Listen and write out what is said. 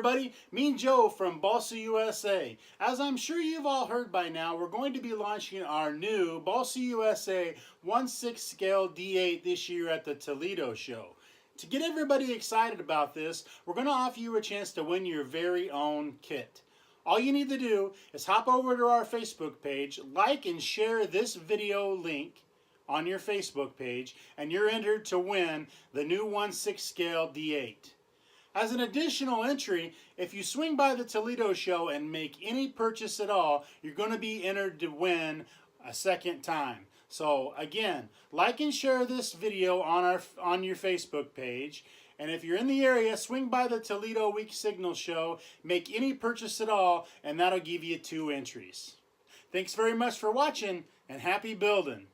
everybody, me and Joe from Balsa USA. As I'm sure you've all heard by now, we're going to be launching our new Balsa USA 1/6 scale D8 this year at the Toledo show. To get everybody excited about this, we're going to offer you a chance to win your very own kit. All you need to do is hop over to our Facebook page, like and share this video link on your Facebook page, and you're entered to win the new 1/6 scale D8. As an additional entry, if you swing by the Toledo show and make any purchase at all, you're going to be entered to win a second time. So again, like and share this video on your Facebook page. And if you're in the area, swing by the Toledo Week Signal show, make any purchase at all, and that'll give you 2 entries. Thanks very much for watching, and happy building.